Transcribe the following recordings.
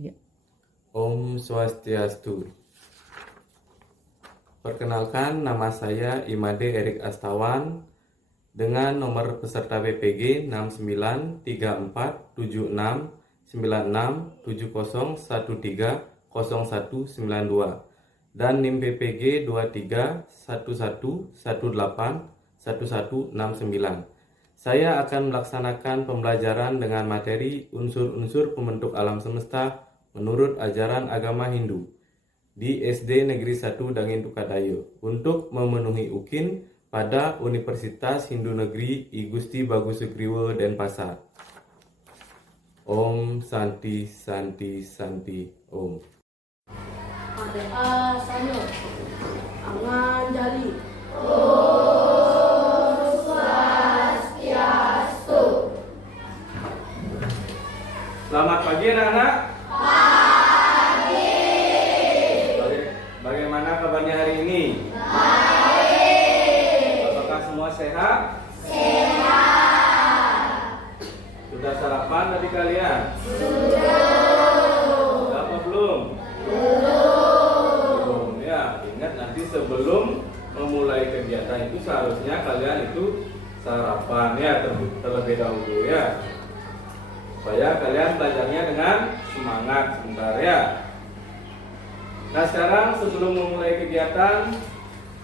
Iya. Om Swastiastu. Perkenalkan, nama saya Imade Erik Astawan dengan nomor peserta BPG 69369670130192 dan NIM BPG 2311181169. Saya akan melaksanakan pembelajaran dengan materi unsur-unsur pembentuk alam semesta menurut ajaran agama Hindu di SD Negeri 1 Dangin Tukadayo untuk memenuhi UKIN pada Universitas Hindu Negeri I Gusti Bagus Sugriwo Denpasar. Om Santi Santi Santi Om. Ada sayo, angan jari. Selamat pagi anak-anak. Bagaimana kabarnya hari ini? Baik. Apakah semua sehat? Sehat. Sudah sarapan tadi kalian? Sudah. Apa belum? Belum. Ya, ingat nanti sebelum memulai kegiatan itu seharusnya kalian itu sarapan ya terlebih dahulu ya. Supaya kalian belajarnya dengan semangat sebentar ya. Nah, sekarang sebelum memulai kegiatan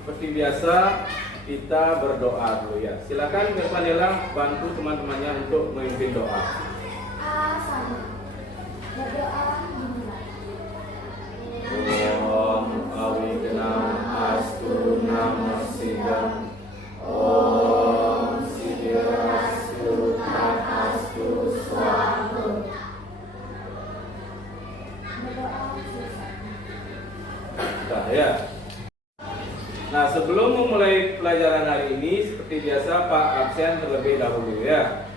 seperti biasa kita berdoa dulu ya. Silakan Irfanila bantu teman-temannya untuk memimpin doa. Sama. Berdoa dimulai. Om Awignam Astu Namo Siddham. Om Siddhirastu Tadastu Swaha. Berdoa selesai. Nah, ya. Nah, sebelum memulai pelajaran hari ini, seperti biasa Pak absen terlebih dahulu ya.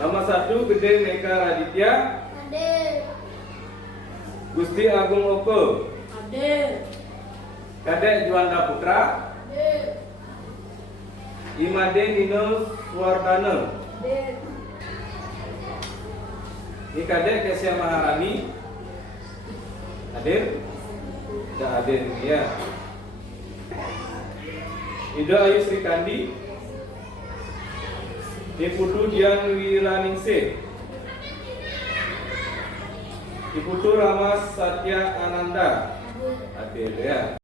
Nomor 1 Gede Meka Raditya. Ade. Gusti Agung Oko. Ade. Kadek Juanda Putra. Ade. Imade Nino Suwardana. Ade. Ini Kadek Kesya Maharani. Hadir? Tidak hadir ya. Ida Ayu Sri Kandi. Iputu Dian Wiraningsih. Iputu Rama Satya Ananda. Hadir ya.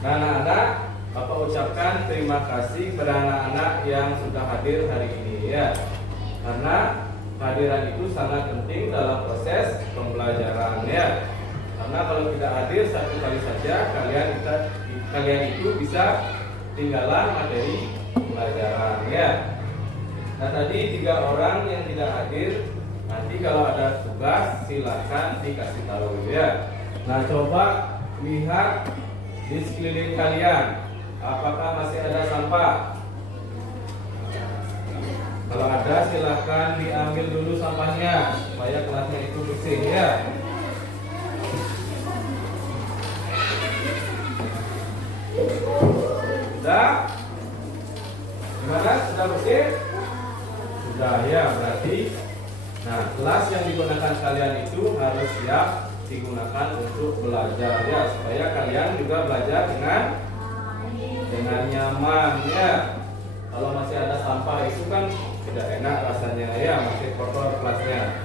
Nah, anak-anak, Bapak ucapkan terima kasih kepada anak-anak yang sudah hadir hari ini ya. Karena kehadiran itu sangat penting dalam proses pembelajaran ya. Karena kalau tidak hadir satu kali saja kalian itu bisa tinggalan materi pembelajaran ya. Nah, tadi 3 orang yang tidak hadir, nanti kalau ada tugas silakan dikasih tahu ya. Nah, coba lihat di sekeliling kalian, apakah masih ada sampah? Kalau ada silahkan diambil dulu sampahnya supaya kelasnya itu bersih ya. Sudah? Gimana? Sudah bersih? Sudah ya, berarti nah, kelas yang digunakan kalian itu harus siap digunakan untuk belajar ya, supaya kalian juga belajar dengan nyaman ya. Kalau masih ada sampah itu kan tidak enak rasanya ya, masih kotor kelasnya.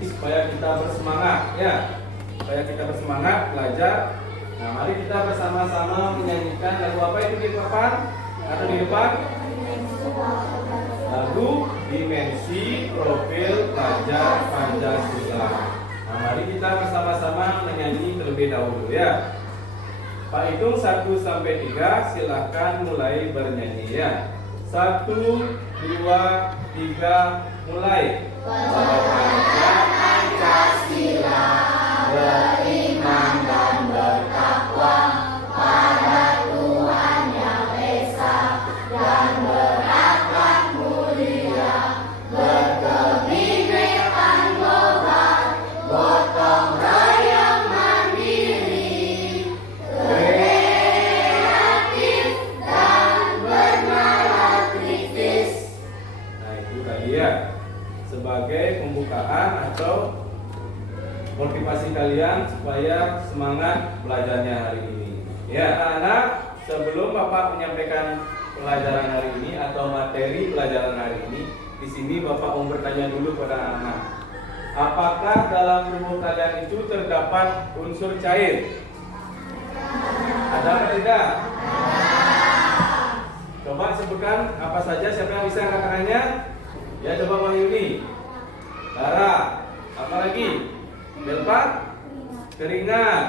Supaya kita bersemangat ya, supaya kita bersemangat belajar. Nah, mari kita bersama-sama menyanyikan lagu apa itu di papan atau di depan? Lagu Dimensi Profil Pelajar Pancasila. Nah, mari kita bersama-sama menyanyi terlebih dahulu ya. Pak hitung 1 sampai 3, silahkan mulai bernyanyi ya. 1, 2, 3, mulai. Belajar Pancasila, beriman dan bertakwa pada Tuhan Yang Esa dan berakhlak mulia, berkebinekaan global, gotong royong mandiri, kreatif dan bernalar kritis. Nah, itu tadi tadi ya, sebagai pembukaan atau motivasi kalian supaya semangat belajarnya hari ini. Ya, anak-anak, sebelum Bapak menyampaikan pelajaran hari ini atau materi pelajaran hari ini, di sini Bapak mau bertanya dulu pada anak-anak. Apakah dalam tubuh kalian itu terdapat unsur cair? Ada atau tidak? Coba sebutkan apa saja, siapa yang bisa angkat-angkatnya? Ya, coba Bang Yuni. Darah. Apa lagi? Delpat? Keringat.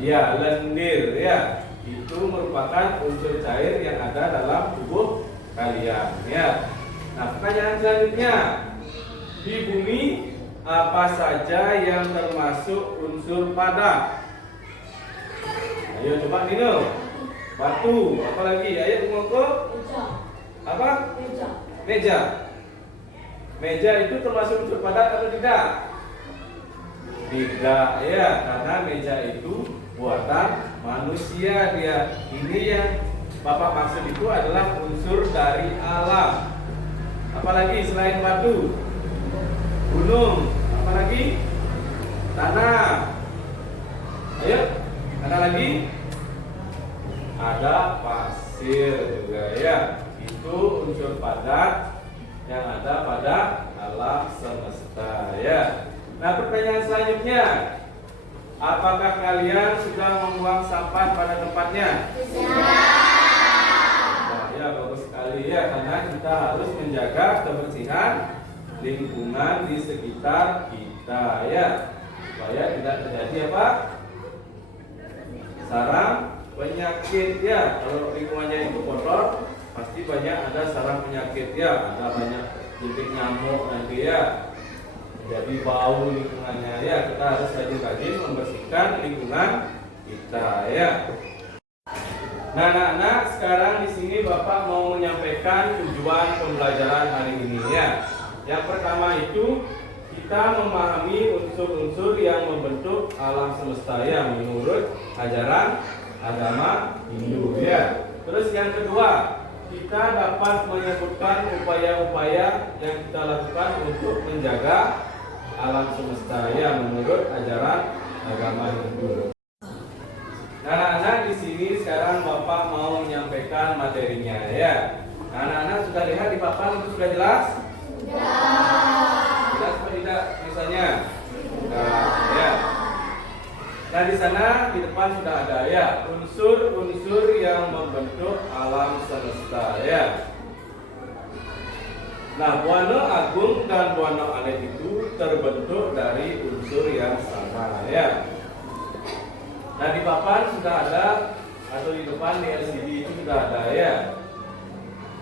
Ya, lendir ya. Itu merupakan unsur cair yang ada dalam tubuh kalian ya. Nah, pertanyaan selanjutnya. Di bumi apa saja yang termasuk unsur padat? Ayo coba Nino. Batu, apa lagi? Ayo Mongko. Apa? Meja. Meja itu termasuk unsur padat atau tidak? Tidak ya, karena meja itu buatan manusia dia. Ini yang Bapak maksud itu adalah unsur dari alam. Apalagi selain batu? Gunung, apalagi? Tanah. Ayo, ada lagi? Ada pasir juga ya. Itu unsur padat yang ada pada alam semesta ya. Nah, pertanyaan selanjutnya, apakah kalian sudah membuang sampah pada tempatnya? Nah, ya bagus sekali ya, karena kita harus menjaga kebersihan lingkungan di sekitar kita ya, supaya tidak terjadi apa? Sarang penyakit ya. Kalau lingkungannya itu kotor, pasti banyak ada sarang penyakit ya, ada banyak jentik nyamuk nanti ya. Jadi bau lingkungannya ya, kita harus rajin-rajin membersihkan lingkungan kita ya. Nah, anak-anak, sekarang di sini Bapak mau menyampaikan tujuan pembelajaran hari ini ya. Yang pertama itu kita memahami unsur-unsur yang membentuk alam semesta ya, menurut ajaran agama Hindu ya. Terus yang kedua, kita dapat menyebutkan upaya-upaya yang kita lakukan untuk menjaga alam semesta ya, menurut ajaran agama Hindu. Nah, anak-anak, di sini sekarang Bapak mau menyampaikan materinya ya. Nah, anak-anak sudah lihat di papan itu sudah jelas? Jelas atau tidak misalnya? Ya. Nah, di sana di depan sudah ada ya, unsur-unsur yang membentuk alam semesta ya. Nah, Buana Agung dan Buana Alit itu terbentuk dari unsur yang sama ya. Nah, di papan sudah ada, atau di depan di LCD itu sudah ada ya.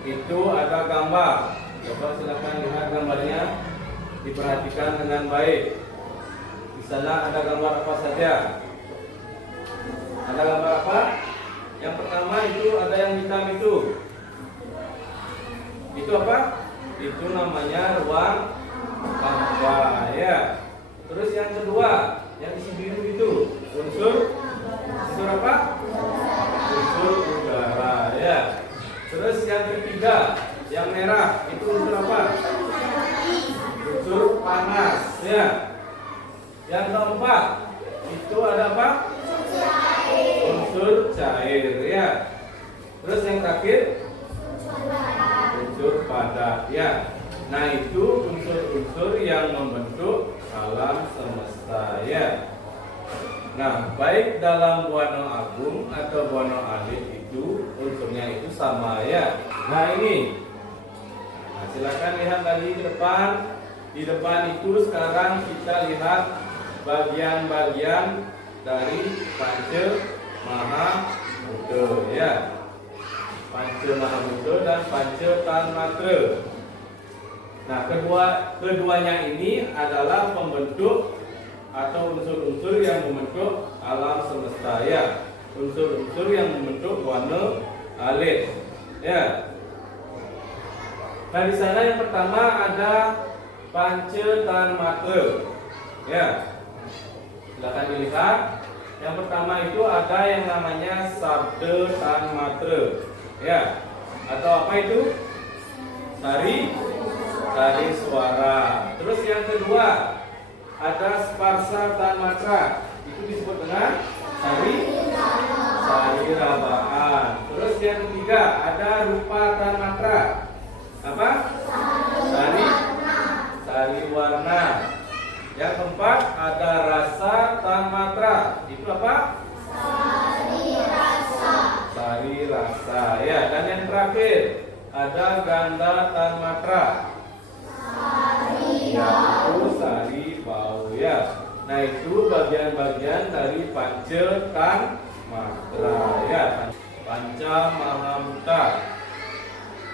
Itu ada gambar. Coba silakan lihat gambarnya, diperhatikan dengan baik. Di sana ada gambar apa saja? Ada gambar apa? Yang pertama itu ada yang hitam itu. Itu apa? Itu namanya ruang hampa ya. Terus yang kedua, yang isi biru itu unsur apa? Unsur udara ya. Terus yang ketiga, yang merah itu unsur apa? Unsur panas ya. Yang keempat itu ada apa? Unsur cair ya. Terus yang terakhir unsur padat ya. Nah, itu unsur-unsur yang membentuk alam semesta ya. Nah, baik dalam Buana Agung atau Buana Alit itu unsurnya itu sama ya. Nah, ini. Nah, silakan lihat lagi ke depan. Di depan itu sekarang kita lihat bagian-bagian dari Panca Mahabhuta ya. Panca Mahabhuta dan Panca Tanmatra. Nah, keduanya ini adalah pembentuk atau unsur-unsur yang membentuk alam semesta ya. Unsur-unsur yang membentuk Buana Alit ya. Nah, di sana yang pertama ada Panca Tanmatra ya. Silakan dilihat. Yang pertama itu ada yang namanya Sabda Tanmatra ya. Atau apa itu? Tari suara. Terus yang kedua ada sparsa tanmatra. Itu disebut dengan sari rabaan. Terus yang ketiga ada rupa tanmatra. Apa? Sari warna. Yang keempat ada rasa tanmatra. Itu apa? Sari rasa. Ya, dan yang terakhir ada ganda tanmatra. Ya, itu sari bau ya. Nah, itu bagian-bagian dari panca tanmatra ya. Panca mahamutta.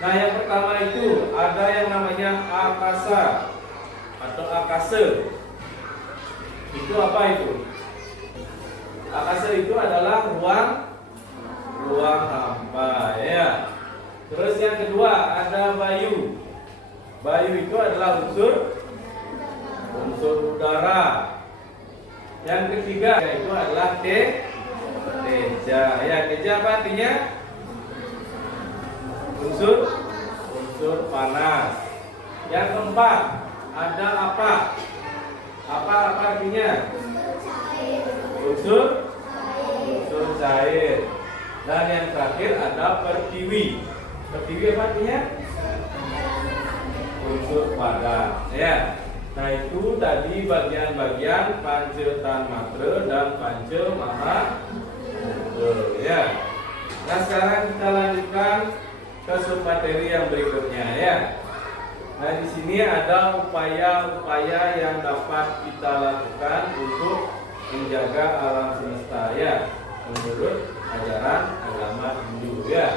Nah, yang pertama itu ada yang namanya akasa atau akase. Itu apa itu? Akase itu adalah ruang hampa ya. Terus yang kedua ada bayu. Bayu itu adalah unsur udara. Yang ketiga itu adalah teja. Ya, teja apa artinya? Unsur panas. Yang keempat ada apa? Apa artinya? Unsur cair. Dan yang terakhir ada pertiwi. Pertiwi apa artinya? Unsur padat. Ya. Nah, itu tadi bagian-bagian panca tanmatra dan panca mahamutta. Ya. Nah, sekarang kita lanjutkan ke submateri yang berikutnya ya. Nah, di sini ada upaya-upaya yang dapat kita lakukan untuk menjaga alam semesta ya, menurut ajaran agama Hindu ya.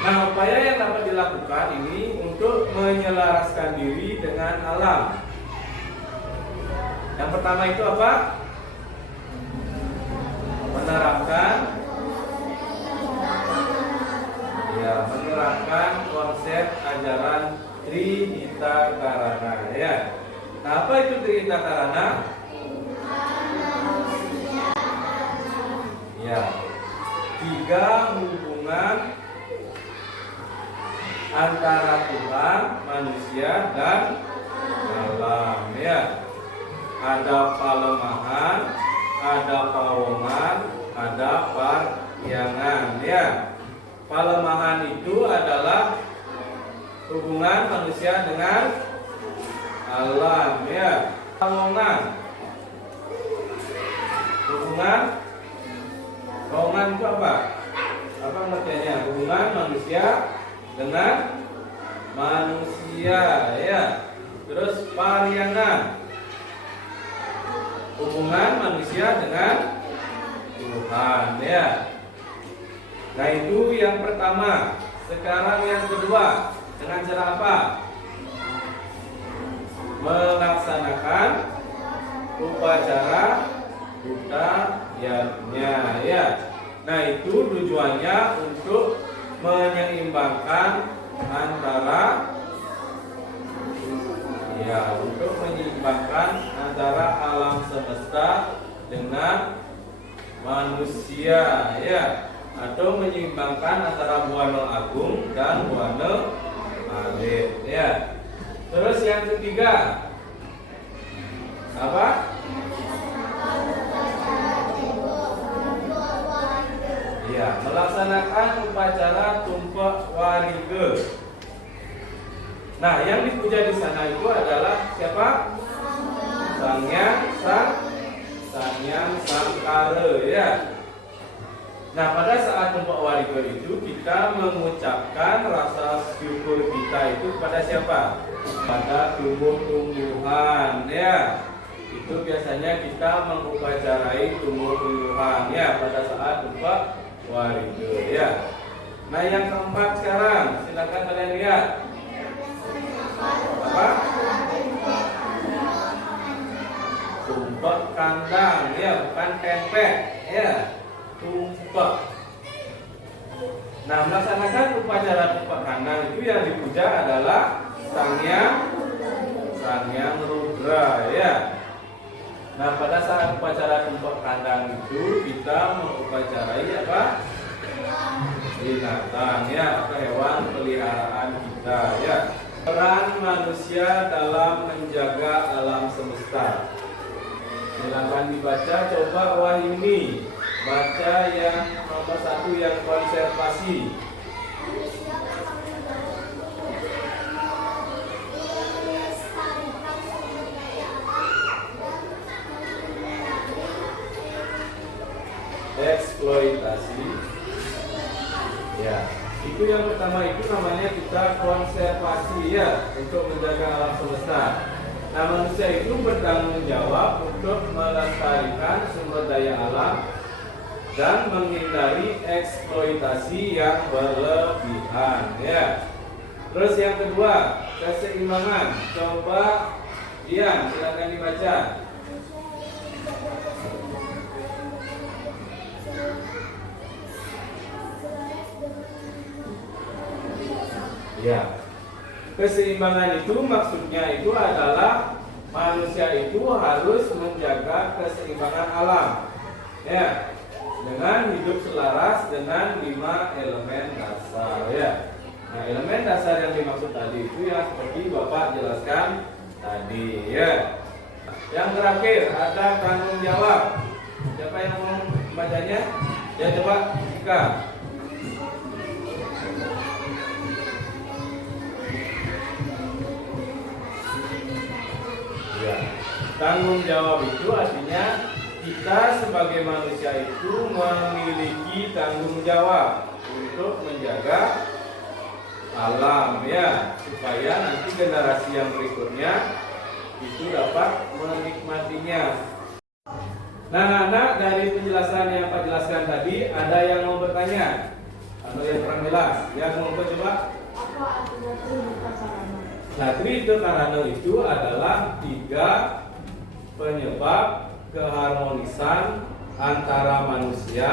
Nah, upaya yang dapat dilakukan ini untuk menyelaraskan diri dengan alam. Yang pertama itu apa? Menerapkan konsep ajaran Trihita Karana ya. Nah, apa itu Trihita Karana? Ya, 3 hubungan antara Tuhan, manusia, dan alam ya. Ada palemahan, ada pawongan, ada paryangan ya. Palemahan itu adalah hubungan manusia dengan alam ya. Pawongan itu apa? Apa artinya? Hubungan manusia dengan manusia ya. Terus paryangan, hubungan manusia dengan Tuhan ya. Nah, itu yang pertama. Sekarang yang kedua, dengan cara apa? Melaksanakan upacara buta yajna ya. Nah, itu tujuannya untuk menyeimbangkan antara alam semesta dengan manusia ya, atau menyeimbangkan antara Buana Agung dan Buana Alit ya. Terus yang ketiga apa? Ya, melaksanakan upacara tumpek warige. Nah, yang dipuja di sana itu adalah siapa? Sangyang Sangkara ya. Nah, pada saat tumpek warige itu kita mengucapkan rasa syukur kita itu kepada siapa? Pada tumbuh-tumbuhan ya. Itu biasanya kita mengupacarai tumbuh-tumbuhan ya pada saat tumpek warige ya. Nah, yang keempat sekarang, silakan kalian lihat. Apa? Tumpek kandang ya, bukan tempe ya. Tumpek. Nah, melaksanakan upacara tumpek kandang itu yang dipuja adalah Sangyang Rudra ya. Nah, pada saat upacara tumpek kandang itu kita mengupacarai apa? binatang ya, atau hewan peliharaan kita ya. Peran manusia dalam menjaga alam semesta. Silakan dibaca, coba Wahyuni baca yang nomor 1 yang konservasi. Eksploitasi. Ya, itu yang pertama, itu namanya kita konservasi ya, untuk menjaga alam semesta. Nah, manusia itu bertanggung jawab untuk melestarikan sumber daya alam dan menghindari eksploitasi yang berlebihan ya. Terus yang kedua, keseimbangan. Coba Dian, silakan dibaca. Ya. Keseimbangan itu maksudnya itu adalah manusia itu harus menjaga keseimbangan alam. Ya. Dengan hidup selaras dengan 5 elemen dasar ya. Nah, elemen dasar yang dimaksud tadi itu ya seperti Bapak jelaskan tadi ya. Yang terakhir ada tanggung jawab. Siapa yang mau membacanya? Ya, coba Ika. Ya. Tanggung jawab itu artinya kita sebagai manusia itu memiliki tanggung jawab untuk menjaga alam ya, supaya nanti generasi yang berikutnya itu dapat menikmatinya. Nah, anak, dari penjelasan yang Pak jelaskan tadi, ada yang mau bertanya atau yang kurang jelas? Yang mau coba? Apa artinya Tridutta Karana? Nah, Tridutta Karana itu adalah 3 penyebab keharmonisan antara manusia,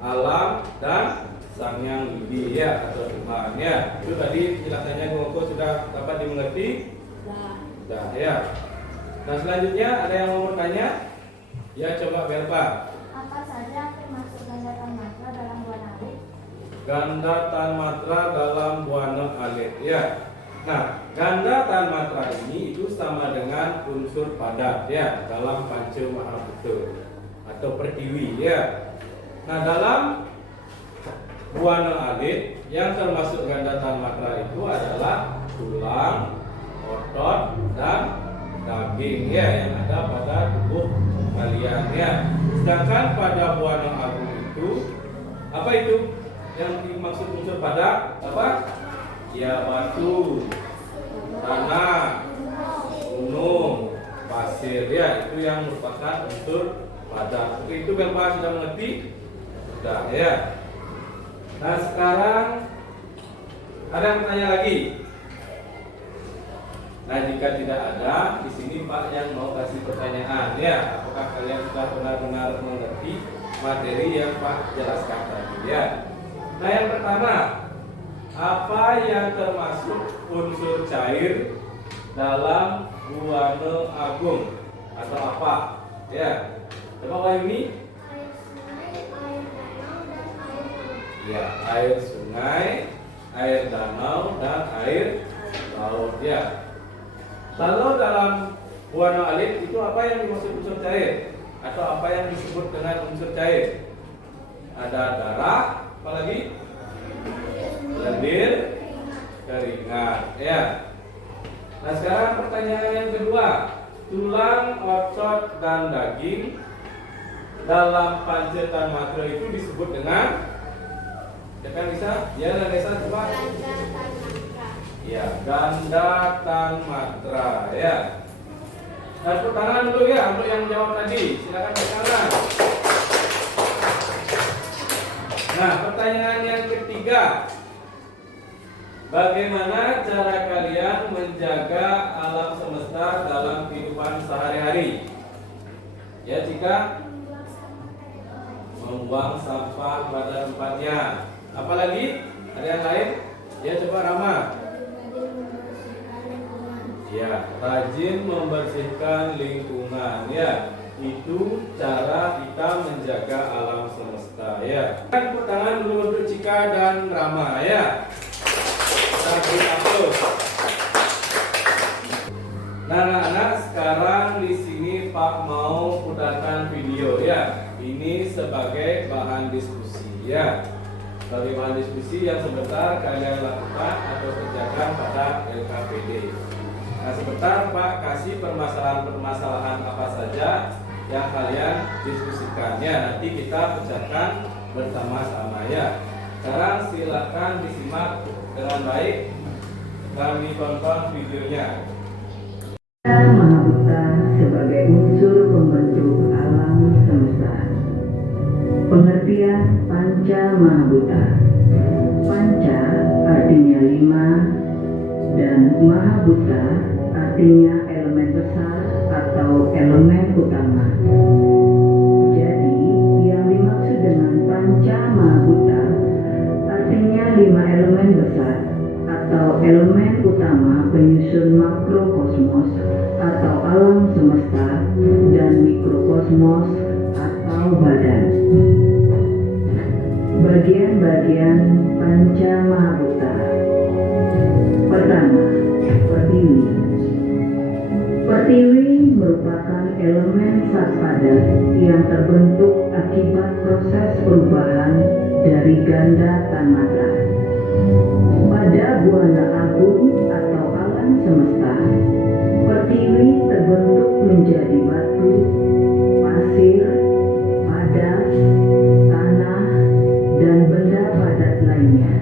alam, dan Sang Yang Widi ya, atau Tuhan ya. Itu tadi penjelasannya Gongko sudah dapat dimengerti? Sudah ya. Nah, selanjutnya ada yang mau bertanya? Ya, coba Belva. Apa saja termasuk ganda tanmatra dalam buana alit? Ganda tanmatra dalam buana alit ya. Nah, ganda tanmatra ini itu sama dengan unsur padat ya dalam Panca Mahabhuta atau Pertiwi ya. Nah, dalam buana alit yang termasuk ganda tanmatra itu adalah tulang, otot, dan daging ya yang ada pada tubuh kalian ya. Sedangkan pada buana agung itu apa itu yang dimaksud unsur padat? Apa? Ya, batu, tanah, gunung, pasir ya, itu yang merupakan unsur padat. Seperti itu Bapak sudah mengerti? Sudah ya. Nah, sekarang ada yang bertanya lagi? Nah, jika tidak ada, di sini Pak yang mau kasih pertanyaan ya. Apakah kalian sudah benar-benar mengerti materi yang Pak jelaskan tadi ya? Nah, yang pertama, apa yang termasuk unsur cair dalam buana agung atau apa? Ya, coba Wahyuni. Ya, air sungai, air danau, dan air laut ya. Lalu dalam buana alit itu apa yang dimaksud unsur cair? Atau apa yang disebut dengan unsur cair? Ada darah, apalagi? Lendir, keringat ya. Nah, sekarang pertanyaan yang kedua, tulang, otot, dan daging dalam Panca Tanmatra itu disebut dengan, siapa yang bisa? Ya, Nesa coba. Ganda tanmatra. Ya, ganda tanmatra ya. Nah, tepuk tangan dulu ya untuk yang jawab tadi. Silakan tepuk tangan. Nah, pertanyaan yang ketiga, bagaimana cara kalian menjaga alam semesta dalam kehidupan sehari-hari? Ya, jika membuang sampah pada tempatnya. Apalagi? Ada yang lain? Ya, coba Rama. Membersihkan lingkungan. Ya, rajin membersihkan lingkungan ya. itu cara kita menjaga alam semesta ya. Tepuk tangan dulu untuk Cika dan Rama ya. Kita beri aplaus. Nah, anak-anak, sekarang di sini Pak mau putarkan video ya. Ini sebagai bahan diskusi ya. Sebagai bahan diskusi yang sebentar kalian lakukan atau kerjakan pada LKPD. Nah, sebentar Pak kasih permasalahan-permasalahan apa saja yang kalian diskusikannya. Nanti kita pecahkan bersama-sama ya. Sekarang silakan disimak dengan baik dan ditonton videonya. Maha Buta sebagai unsur pembentuk alam semesta. Pengertian Panca Maha Buta. Panca artinya 5 dan Maha Buta artinya elemen besar atau elemen utama. Jadi, yang dimaksud dengan Panca Maha Buta artinya 5 elemen besar atau elemen utama penyusun makrokosmos atau alam semesta dan mikrokosmos atau badan. Bagian-bagian Panca Maha Buta. Pertama, pertiwi. Pertiwi merupakan elemen zat padat yang terbentuk akibat proses perubahan dari ganda tanmata. Pada buana agung atau alam semesta, pertiwi terbentuk menjadi batu, pasir, padas, tanah, dan benda padat lainnya.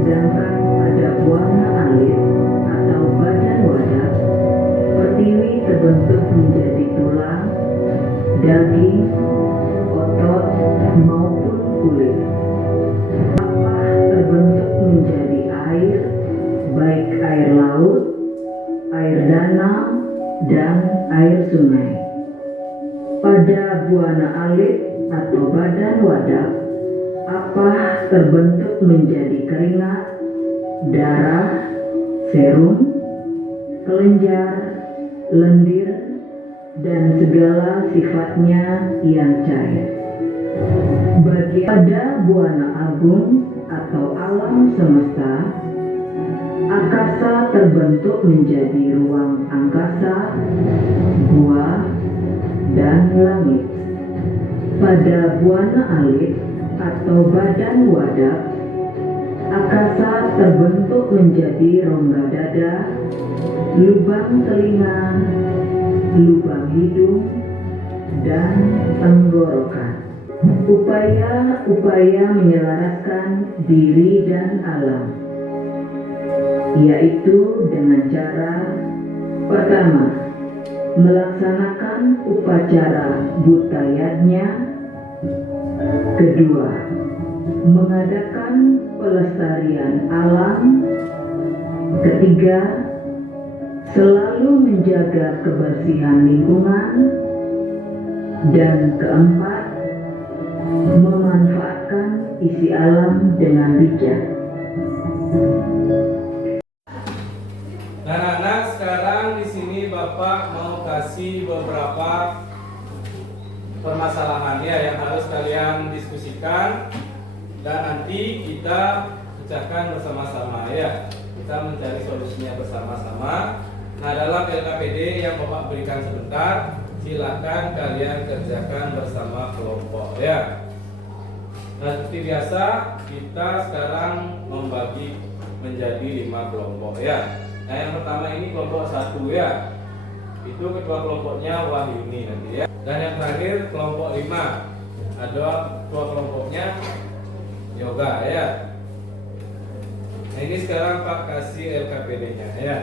Sedangkan pada buana alit atau badan wadah, pertiwi terbentuk menjadi tulang, daging, otot, maupun kulit. Apa terbentuk menjadi air, baik air laut, air danau, dan air sungai. Pada buana alit atau badan wadah, apa terbentuk menjadi keringat, darah, serum, kelenjar, lendir, dan segala sifatnya yang cair. Pada buana agung atau alam semesta, angkasa terbentuk menjadi ruang angkasa, gua, dan langit. Pada buana alit atau badan wadah, angkasa terbentuk menjadi rongga dada, lubang telinga, lubang hidung, dan tenggorokan. Upaya-upaya menyelaraskan diri dan alam, yaitu dengan cara pertama, melaksanakan upacara butayadnya. Kedua, mengadakan pelestarian alam. Ketiga, selalu menjaga kebersihan lingkungan. Dan keempat, memanfaatkan isi alam dengan bijak. Nah, anak, sekarang di sini Bapak mau kasih beberapa permasalahannya yang harus kalian diskusikan dan nanti kita pecahkan bersama-sama ya. Kita mencari solusinya bersama-sama. Nah, dalam LKPD yang Bapak berikan sebentar, silakan kalian kerjakan bersama kelompok ya. Nah, seperti biasa kita sekarang membagi menjadi 5 kelompok ya. Nah, yang pertama ini kelompok 1 ya. Itu ketua kelompoknya Wahyuni nanti ya. Dan yang terakhir kelompok 5. Ada ketua kelompoknya Yoga ya. Nah, ini sekarang Pak kasih LKPD-nya ya.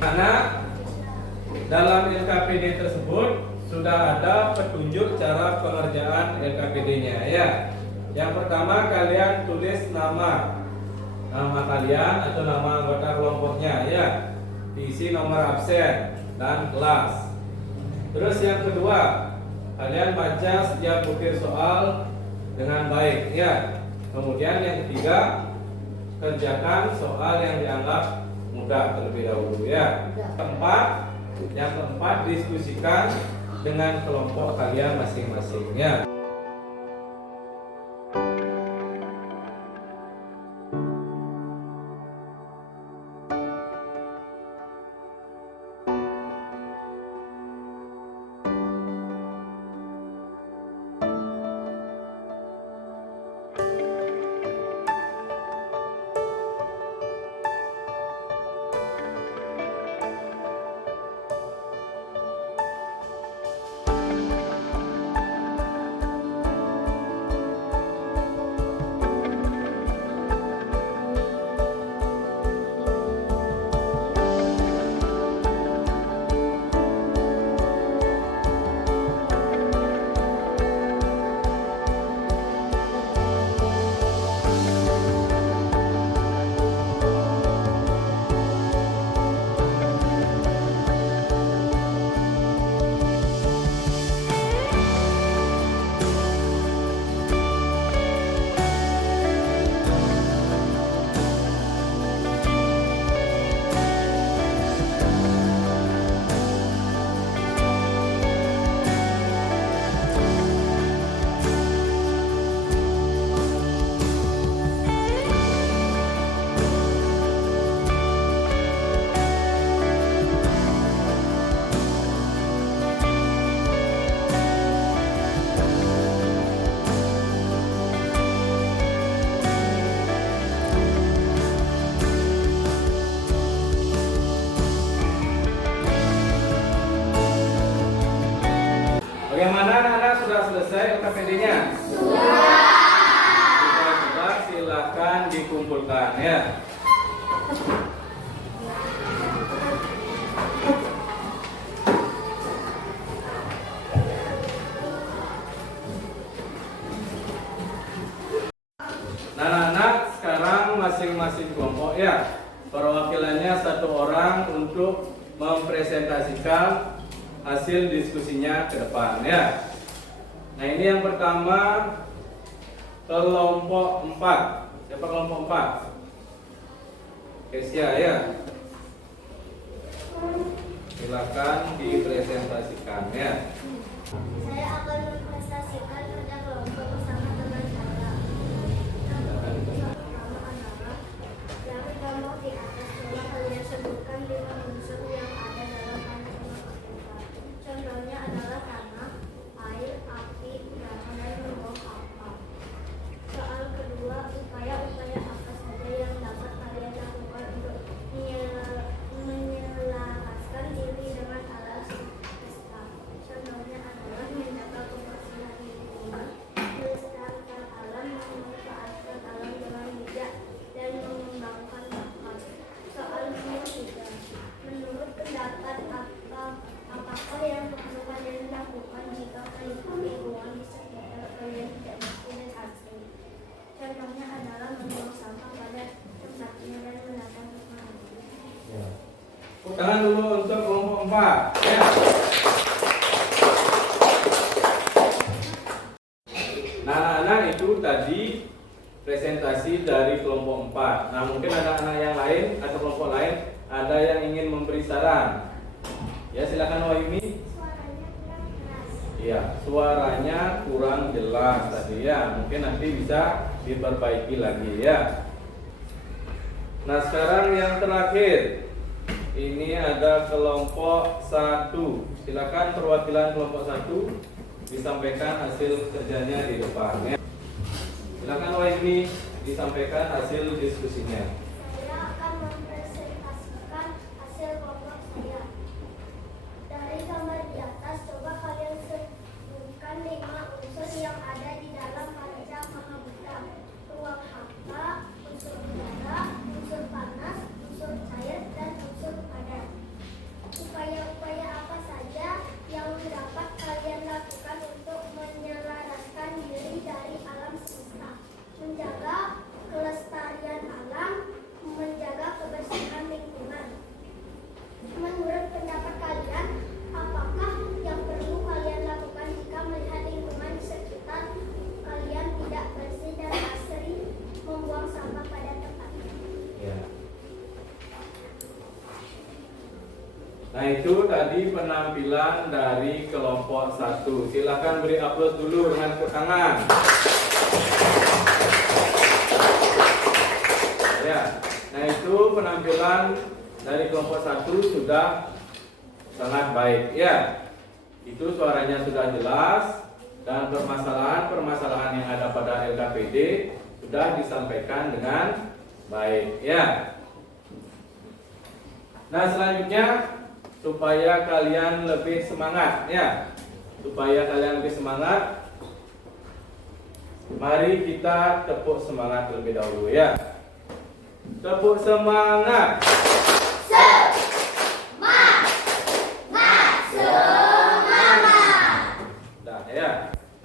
Karena dalam LKPD tersebut sudah ada petunjuk cara pengerjaan LKPD-nya ya. Yang pertama kalian tulis nama kalian atau nama anggota kelompoknya ya. Diisi nomor absen dan kelas. Terus yang kedua, kalian baca setiap butir soal dengan baik ya. Kemudian yang ketiga, kerjakan soal yang dianggap mudah terlebih dahulu ya. Yang keempat, diskusikan dengan kelompok kalian masing-masing ya. Bagaimana anak-anak, sudah selesai LKPD-nya? Sudah. Silakan dikumpulkan ya. Nah, anak-anak, sekarang masing-masing kelompok ya, perwakilannya satu orang untuk mempresentasikan hasil diskusinya ke depan ya. Nah, ini yang pertama, kelompok 4. Siapa kelompok 4? Kesia ya. Silakan dipresentasikan ya. Saya akan mempresentasikan kerja kelompok bersama dengan saya. Yang pertama adalah dari kelompok di atas, coba kalian sebutkan 5 unsur yang ada dalam ancaman Afrika. Contohnya adalah tanah, air, api, udara, dan membawa kapal. Soal kedua, upaya-upaya apa saja yang dapat kalian lakukan untuk menyelaraskan diri dengan alam semesta. Contohnya adalah menjaga kebersihan lingkungan, melestarikan alam, memanfaatkan alam dengan bijak, dan mengembangkan bakat. Soal ketiga, menurut pendapat apakah yang perlu kalian lakukan jika lingkungan di sekitar kalian tidak bersih dan asri? Contohnya adalah membuang sampah pada tempatnya dan menatang teknologi. Tepuk tangan dulu untuk kelompok 4 ya. Nah, anak-anak, itu tadi presentasi dari kelompok 4. Nah, mungkin ada anak yang lain atau kelompok lain ada yang ingin memberi saran. Ya, silakan Wahyumi. Suaranya kurang keras. Iya, suaranya kurang jelas tadi ya. Mungkin nanti bisa diperbaiki lagi ya. Nah, sekarang yang terakhir. Ini ada kelompok 1. Silakan perwakilan kelompok 1 disampaikan hasil kerjanya di depan ya. Silakan Wahyumi disampaikan hasil diskusinya. Saya akan mempresentasikan hasil kelompok saya. Dari gambar di atas, coba kalian sebutkan 5 unsur yang ada di dalam panca Mahabhuta. Ruang hampa, unsur udara, unsur panas, unsur cair, dan unsur padat. Upaya-upaya apa saja yang dapat kalian lakukan untuk menyelaraskan diri dari alam semesta, menjaga kelestarian alam, itu tadi penampilan dari kelompok 1. Silakan beri aplaus dulu dengan tepuk tangan. Ya. Nah, itu penampilan dari kelompok 1 sudah sangat baik ya. Itu suaranya sudah jelas dan permasalahan-permasalahan yang ada pada LKPD sudah disampaikan dengan baik ya. Nah, selanjutnya supaya kalian lebih semangat ya. Supaya kalian lebih semangat, mari kita tepuk semangat terlebih dahulu ya. Tepuk semangat. Nah, ya.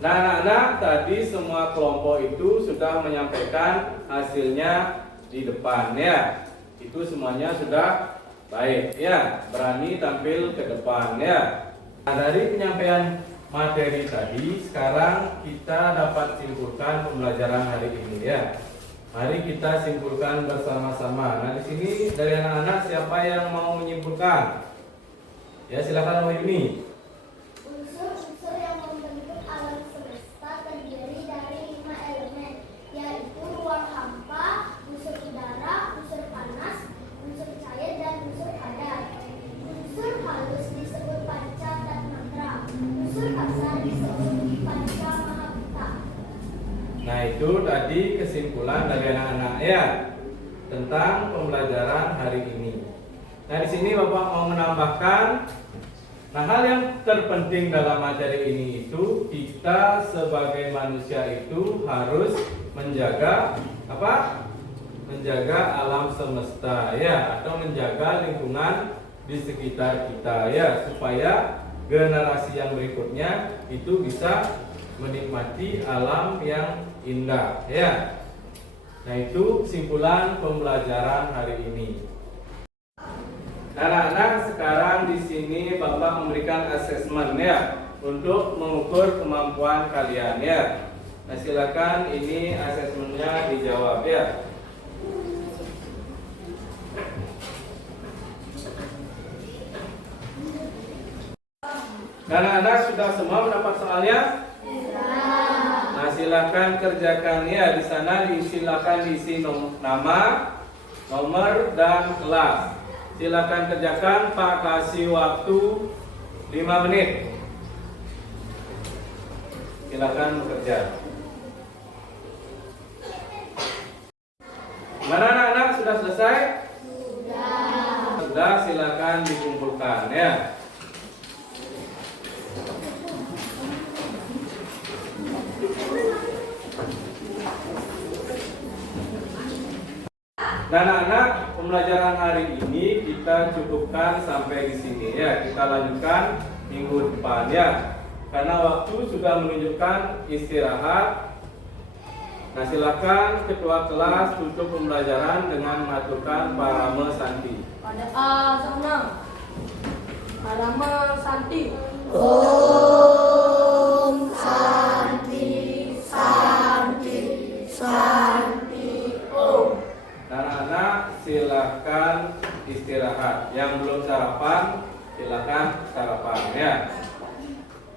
Nah, anak-anak, tadi semua kelompok itu sudah menyampaikan hasilnya di depan ya. Itu semuanya sudah baik ya, berani tampil ke depan ya. Nah, dari penyampaian materi tadi, sekarang kita dapat simpulkan pembelajaran hari ini ya. Mari kita simpulkan bersama-sama. Nah, di sini dari anak-anak siapa yang mau menyimpulkan? Ya, silakan Wahyuni. Unsur-unsur yang membentuk alam semesta terdiri dari 5 elemen, yaitu ruang hampa, unsur udara, unsur panas, unsur cair, dan unsur padat. Unsur halus disebut panca dan mantra. Unsur kasar disebut panca mahabhuta. Nah, itu tadi kesimpulan dari anak-anak ya tentang pembelajaran hari ini. Nah, di sini Bapak mau menambahkan, nah, hal yang terpenting dalam materi ini itu kita sebagai manusia itu harus menjaga apa? Menjaga alam semesta ya, atau menjaga lingkungan di sekitar kita ya, supaya generasi yang berikutnya itu bisa menikmati alam yang indah ya. Nah, itu kesimpulan pembelajaran hari ini. Anak-anak, sekarang di sini Bapak memberikan asesmen ya untuk mengukur kemampuan kalian ya. Nah, silakan ini asesmennya dijawab ya. Anak-anak sudah semua mendapat soalnya? Nah, silakan kerjakan ya. Di sana silakan diisi nama, nomor, dan kelas. Silakan kerjakan, Pak kasih waktu 5 menit. Silakan bekerja. Mana anak-anak, sudah selesai? Sudah, silakan dikumpulkan ya. Nah, anak-anak, pembelajaran hari ini kita cukupkan sampai di sini ya. Kita lanjutkan minggu depan ya. Karena waktu sudah menunjukkan istirahat. Nah, silakan ketua kelas tutup pembelajaran dengan mengaturkan Parama Santi. Pada sana Parama Santi. Om Santi, Santi, Santi, Om. Anak-anak, silakan istirahat. Yang belum sarapan, silakan sarapan ya.